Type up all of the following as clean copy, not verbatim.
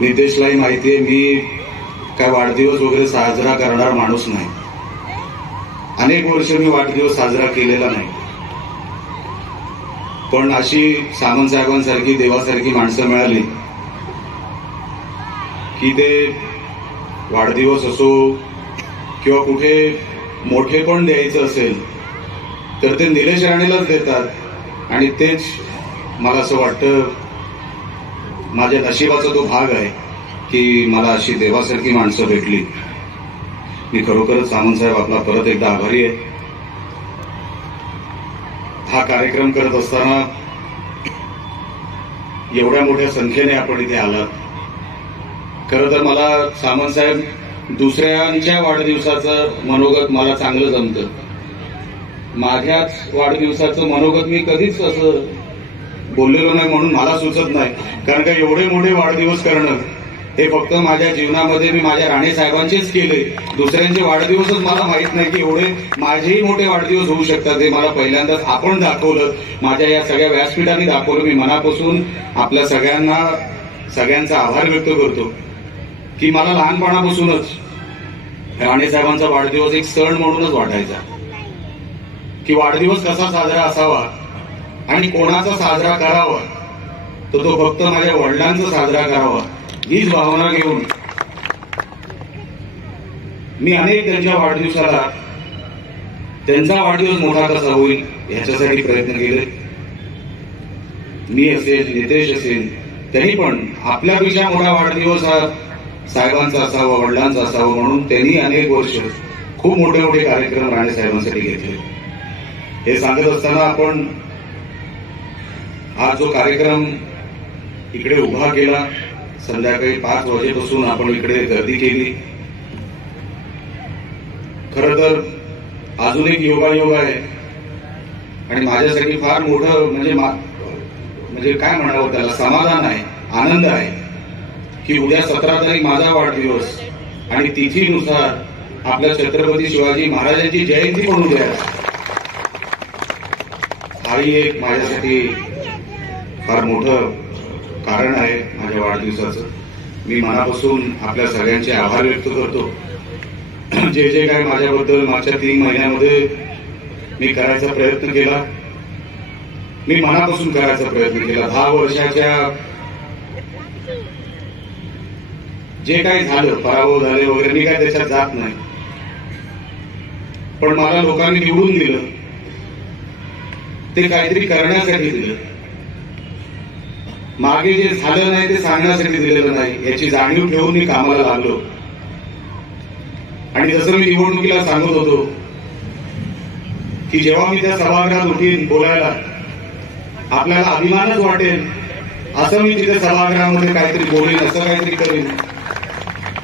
नितेशलाही माहिती आहे मी काय वाढदिवस वगैरे साजरा करणार माणूस नाही. अनेक वर्ष मी वाढदिवस साजरा केलेला नाही. पण अशी सामंत साहेबांसारखी देवासारखी माणसं मिळाली की ते वाढदिवस असो किंवा कुठे मोठे पण द्यायचं असेल तर ते निलेश राणेलाच देतात. आणि तेच मला असं वाटतं माझ्या नशिबाचा तो भाग आहे की मला अशी देवासारखी माणसं भेटली. मी खरोखरच सामंत साहेब आपला परत एकदा आभारी आहे. हा कार्यक्रम करत असताना एवढ्या मोठ्या संख्येने आपण इथे आलात. खरं तर मला सामंत साहेब दुसऱ्यांच्या वाढदिवसाचं मनोगत मला चांगलं जमतं. माझ्याच वाढदिवसाचं मनोगत मी कधीच असं बोललेलो नाही म्हणून मला सुचत नाही. कारण का एवढे मोठे वाढदिवस करणं हे फक्त माझ्या जीवनामध्ये मी माझ्या राणे साहेबांचेच केले. दुसऱ्यांचे वाढदिवसच मला माहित नाही की एवढे माझेही मोठे वाढदिवस होऊ शकतात. हे मला पहिल्यांदाच आपण दाखवलं. माझ्या या सगळ्या व्यासपीठाने दाखवलं. मी मनापासून आपल्या सगळ्यांचा आभार व्यक्त करतो की मला लहानपणापासूनच राणे साहेबांचा वाढदिवस एक सण म्हणूनच वाटायचा की वाढदिवस कसा साजरा असावा आणि कोणाचा साजरा करावा तर तो फक्त माझ्या वडिलांचा साजरा करावा हीच भावना घेऊन मी अनेक त्यांच्या वाढदिवसाला त्यांचा वाढदिवस मोठा कसा होईल ह्याच्यासाठी प्रयत्न केले. मी असेल नितेश असेल त्यांनी पण आपल्यापेक्षा मोठा वाढदिवस हा साहेबांचा असावा वडिलांचा असावा म्हणून त्यांनी अनेक वर्ष खूप मोठे मोठे कार्यक्रम राणे साहेबांसाठी घेतले. हे सांगत असताना आपण हा जो कार्यक्रम इकडे उभा केला संध्याकाळी 5 वाजेपासून आपण इकडे गर्दी केली. खरं तर अजून एक योगायोग आहे आणि माझ्यासाठी फार मोठं म्हणजे काय म्हणावं त्याला समाधान आहे आनंद आहे की उद्या 17 तारीख माझा वाढदिवस आणि तिथीनुसार आपल्या छत्रपती शिवाजी महाराजांची जयंती पण उद्या. हाही एक माझ्यासाठी फार मोठं कारण आहे माझ्या वाढदिवसाचं. मी मनापासून आपल्या सगळ्यांचे आभार व्यक्त करतो. जे जे काय माझ्याबद्दल मागच्या 3 महिन्यामध्ये मी करायचा प्रयत्न केला मी मनापासून करायचा प्रयत्न केला. 10 वर्षाच्या जे काही झालं पराभव झाले वगैरे मी काय त्याच्यात जात नाही. पण मला लोकांनी निवडून दिलं ते काहीतरी करण्यासाठी दिलं. मागे जे झालं नाही ते सांगण्यासाठी दिलेलं नाही याची जाणीव ठेवून मी कामाला लागलो. आणि जसं मी निवडणुकीला सांगत होतो की जेव्हा मी त्या सभागृहात उठीन बोलायला आपल्याला अभिमानच वाटेल असं मी तिथे सभागृहामध्ये काहीतरी बोलेन असं काहीतरी करेन.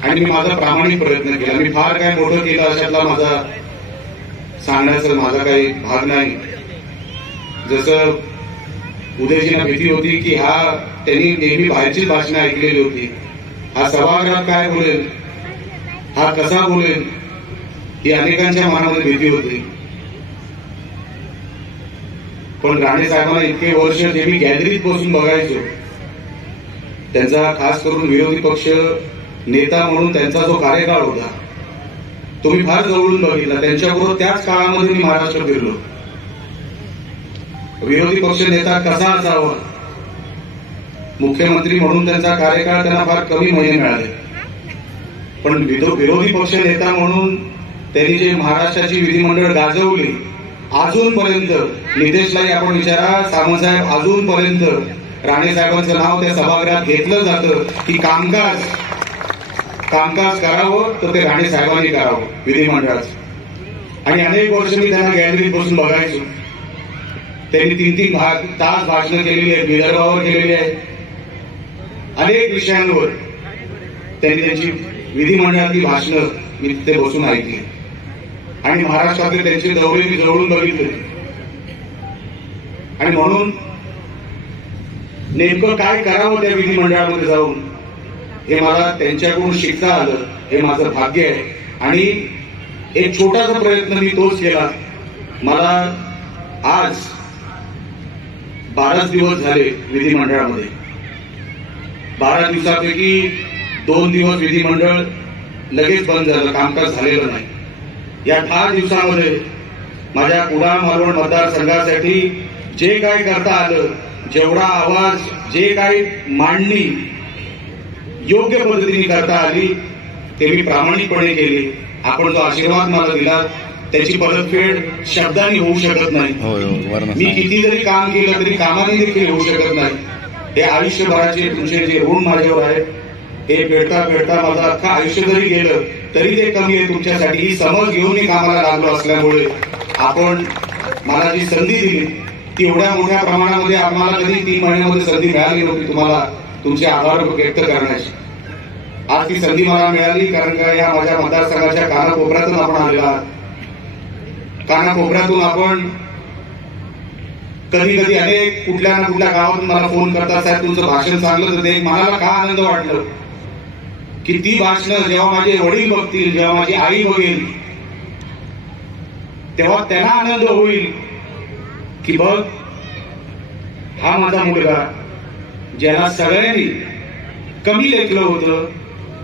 आणि मी माझा प्रामाणिक प्रयत्न केला. मी फार काय मोठं केलं अशातला माझा सांगण्याचा माझा काही भाग नाही. जसं उदयजींना भीती होती की हा त्यांनी नेहमी बाहेरची भाषणं ऐकलेली होती. हा सभागृहात काय बोलेल हा कसा बोलेल ही अनेकांच्या मनामध्ये भीती होती. पण राणे साहेबांना इतके वर्ष जे मी गॅलरीत बसून बघायचो त्यांचा खास करून विरोधी पक्ष नेता म्हणून त्यांचा जो कार्यकाळ होता तो मी फार जवळून बघितला. त्यांच्याबरोबर त्याच काळामध्ये मी महाराष्ट्र फिरलो. विरोधी पक्ष नेता कसा असावा मुख्यमंत्री म्हणून त्यांचा कार्यकाळ त्यांना फार कमी महिने मिळाले. पण विरोधी पक्ष नेता म्हणून त्यांनी जे महाराष्ट्राची विधिमंडळ गाजवली अजूनपर्यंत नितेशलाही आपण विचारा सामंत साहेब अजूनपर्यंत राणे साहेबांचं नाव त्या सभागृहात घेतलं जातं की कामकाज करावं तर ते राणे साहेबांनी करावं विधिमंडळाचं. आणि अनेक वर्ष मी त्यांना गॅलरीत बसून बघायचो. त्यांनी 3-3 तास भाषणं केलेली आहेत. विदर्भावर केलेली आहेत. अनेक विषयांवर त्यांनी त्यांची विधिमंडळातली भाषणं मी तिथे बसून ऐकली आणि महाराष्ट्रातले त्यांचे दौरे मी जवळून बघितले. आणि म्हणून नेमकं काय करावं त्या विधिमंडळामध्ये जाऊन हे मला त्यांच्याकडून शिकता आलं. हे माझं भाग्य आहे. आणि एक छोटासा प्रयत्न मी तोच केला. मला आज 12 दिवस झाले विधिमंडळामध्ये. 12 दिवसापैकी 2 दिवस विधिमंडळ लगेच बंद झालं, कामकाज झालेलं नाही. या 10 दिवसामध्ये माझ्या कुडाळ मालवण मतदारसंघासाठी जे काय करता आलं, जेवढा आवाज, जे काही मांडणी योग्य पद्धतीने करता आली ते मी प्रामाणिकपणे केली. आपण जो आशीर्वाद मला दिला त्याची परतफेड शब्दांनी होऊ शकत नाही. मी किती जरी काम केलं तरी कामाने देखील होऊ शकत नाही. हे आयुष्यभराचे तुमचे जे ऋण माझ्यावर आहे हे फेडता फेडता माझं अख्खं आयुष्य जरी गेलं तरी ते कमी आहे तुमच्यासाठी. ही समज घेऊन मी कामाला लागलो असल्यामुळे आपण मला जी संधी दिली ती एवढ्या मोठ्या प्रमाणामध्ये आम्हाला कधी 3 महिन्यामध्ये संधी मिळाली नव्हती तुम्हाला तुमचे आभार व्यक्त करण्याची. आज ती संधी मला मिळाली कारण का या माझ्या मतदारसंघाच्या कानाकोपऱ्यातून आपण आलेला आहात. कानाकोपऱ्यातून आपण कधी कधी अनेक कुठल्या ना कुठल्या गावातून मला फोन करतात, साहेब तुमचं भाषण चांगलं तर ते मनाला का आनंद वाटलं की ती भाषणं जेव्हा माझे वडील बघतील, जेव्हा माझी आई बघेल तेव्हा त्यांना आनंद होईल की बघ हा माझा मुलगा ज्याला सगळ्यांनी कमी लेखलं होतं,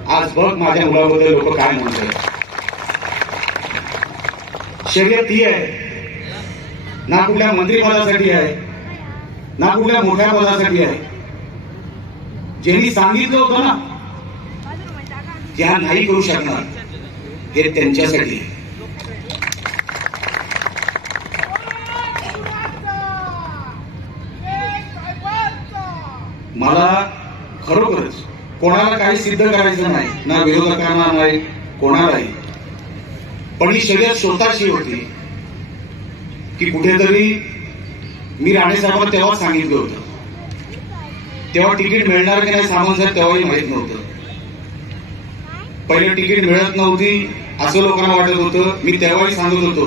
आज बघ माझ्या मुलाबद्दल लोक काय म्हणतात. शर्यत ही आहे ना कुठल्या मंत्रिपदासाठी आहे ना कुठल्या मोठ्या पदासाठी आहे. ज्यांनी सांगितलं होतं ना त्या नाही करू शकणार हे त्यांच्यासाठी. मला खरोखरच कोणाला काही सिद्ध करायचं नाही, ना विरोधकांना नाही कोणालाही. पण ही शर्यत स्वतःची होती की कुठेतरी मी राणेसाहेबांना तेव्हाच सांगितलं होतं. तेव्हा तिकीट मिळणार की नाही सामंत साहेब तेव्हाही माहित नव्हतं. पहिले तिकीट मिळत नव्हती असं लोकांना वाटत होतं. मी तेव्हाही सांगत होतो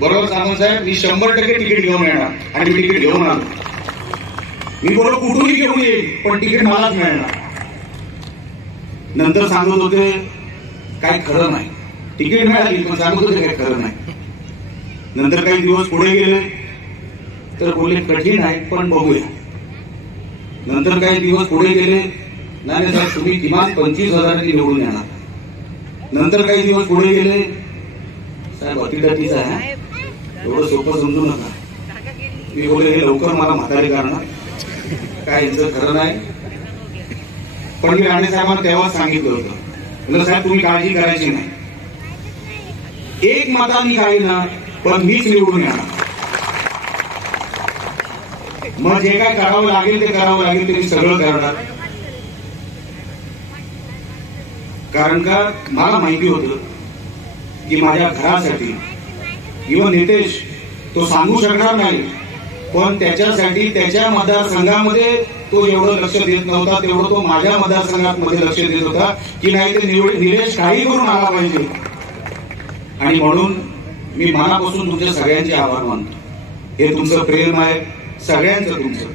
बरोबर सामंत साहेब मी 100% तिकीट घेऊन येणार आणि मी तिकीट घेऊन आलो. मी बोललो कुठूनही घेऊन येईल पण तिकीट मलाच मिळणार. नंतर सांगत होते काही खरं नाही, तिकीट मिळाली पण सांगत होते काही खरं नाही. नंतर काही दिवस पुढे गेले तर बोलले कठीण आहे पण बघूया. नंतर काही दिवस पुढे गेले नाही साहेब तुम्ही किमान 25,000 निवडून येणार. नंतर काही दिवस पुढे गेले साहेब अतिटकीच आहे एवढं सोपं समजू नका. मी बोलले हे लवकर मला म्हातारी करणार काय यांचं खरं नाही. पण मी राणेसाहेबांना तेव्हाच सांगितलं होतं साहेब तुम्ही काळजी करायची नाही, एक मतांनी काही ना पण मीच निवडून येणार. मग जे काय करावं लागेल ते करावं लागेल ते मी सगळं करणार. कारण का मला माहिती होतं की माझ्या घरासाठी इव्हन नितेश तो सांगू शकणार नाही पण त्याच्यासाठी त्याच्या मतदारसंघामध्ये तो एवढं लक्ष देत नव्हता तेवढं तो माझ्या मतदारसंघात मध्ये लक्ष देत होता की नाही ते निलेश काही करून आला पाहिजे. आणि म्हणून मी मनापासून तुमच्या सगळ्यांचे आभार मानतो. हे तुमचं प्रेम आहे सगळ्यांचं तुमचं.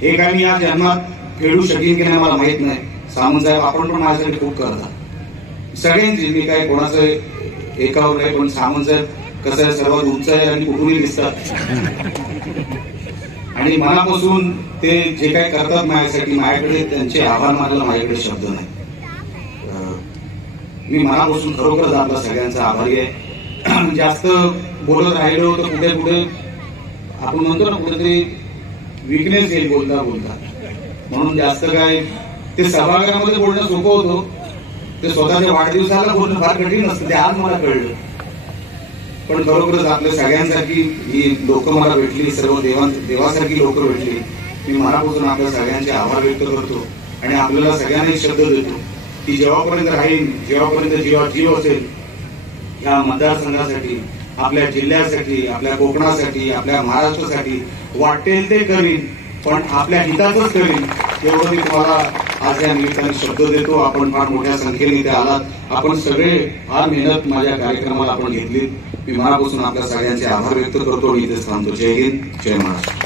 हे काय मी या जन्मात फेडू शकेन की नाही मला माहित नाही. सामंत साहेब आपण पण माझ्यासाठी खूप करता सगळ्यांची. मी काय कोणाचं एकावर नाही पण सामंत साहेब कसं आहे सर्वात उंच आहे आणि कुठूनही दिसतात आणि मनापासून ते जे काही करतात माझ्यासाठी माझ्याकडे त्यांचे आभार मानायला माझ्याकडे शब्द नाही. मी मनापासून खरोखरच आपला सगळ्यांचा आभारी आहे. जास्त बोलत राहिलो तर कुठे कुठे आपण म्हणतो ना कुठेतरी विकनेस येईल बोलता बोलता. म्हणून जास्त काय ते सभागृहामध्ये बोलणं सोपं होतं, ते स्वतःच्या वाढदिवसाला बोलणं फार कठीण असतं. ते आज मला कळलं. पण खरोखरच आपल्या सगळ्यांसारखी ही लोक मला भेटली, सर्व देवासारखी लोक भेटली. मी मनापासून आपल्या सगळ्यांचे आभार व्यक्त करतो आणि आपल्याला सगळ्यांना एक शब्द देतो की जेव्हापर्यंत राहील जेव्हापर्यंत जीव असेल या मतदारसंघासाठी आपल्या जिल्ह्यासाठी आपल्या कोकणासाठी आपल्या महाराष्ट्रासाठी वाटेल ते करीन पण आपल्या हिताचंच करीन एवढं मी तुम्हाला आज या निमित्ताने शब्द देतो. आपण फार मोठ्या संख्येने इथे आलात. आपण सगळे फार मेहनत माझ्या कार्यक्रमाला आपण घेतली. मी मनापासून आपल्या सगळ्यांचे आभार व्यक्त करतो आणि इथेच थांबतो. जय हिंद जय महाराष्ट्र.